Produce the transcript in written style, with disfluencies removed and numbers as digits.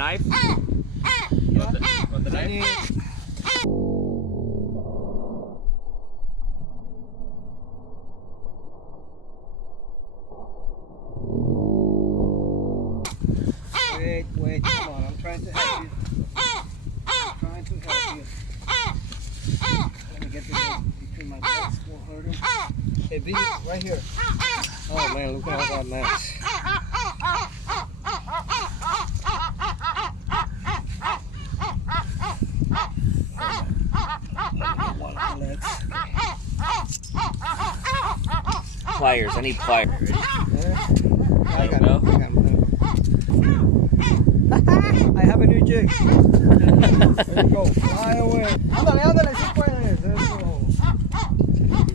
knife? You want the knife? Wait, come on, I'm trying to help you. Let me get this between my legs, won't hurt him. Hey, B, right here. Oh man, look at all that mess. Pliers, I need pliers. I have a new jig. There you go, fly away. Ándale, ándale.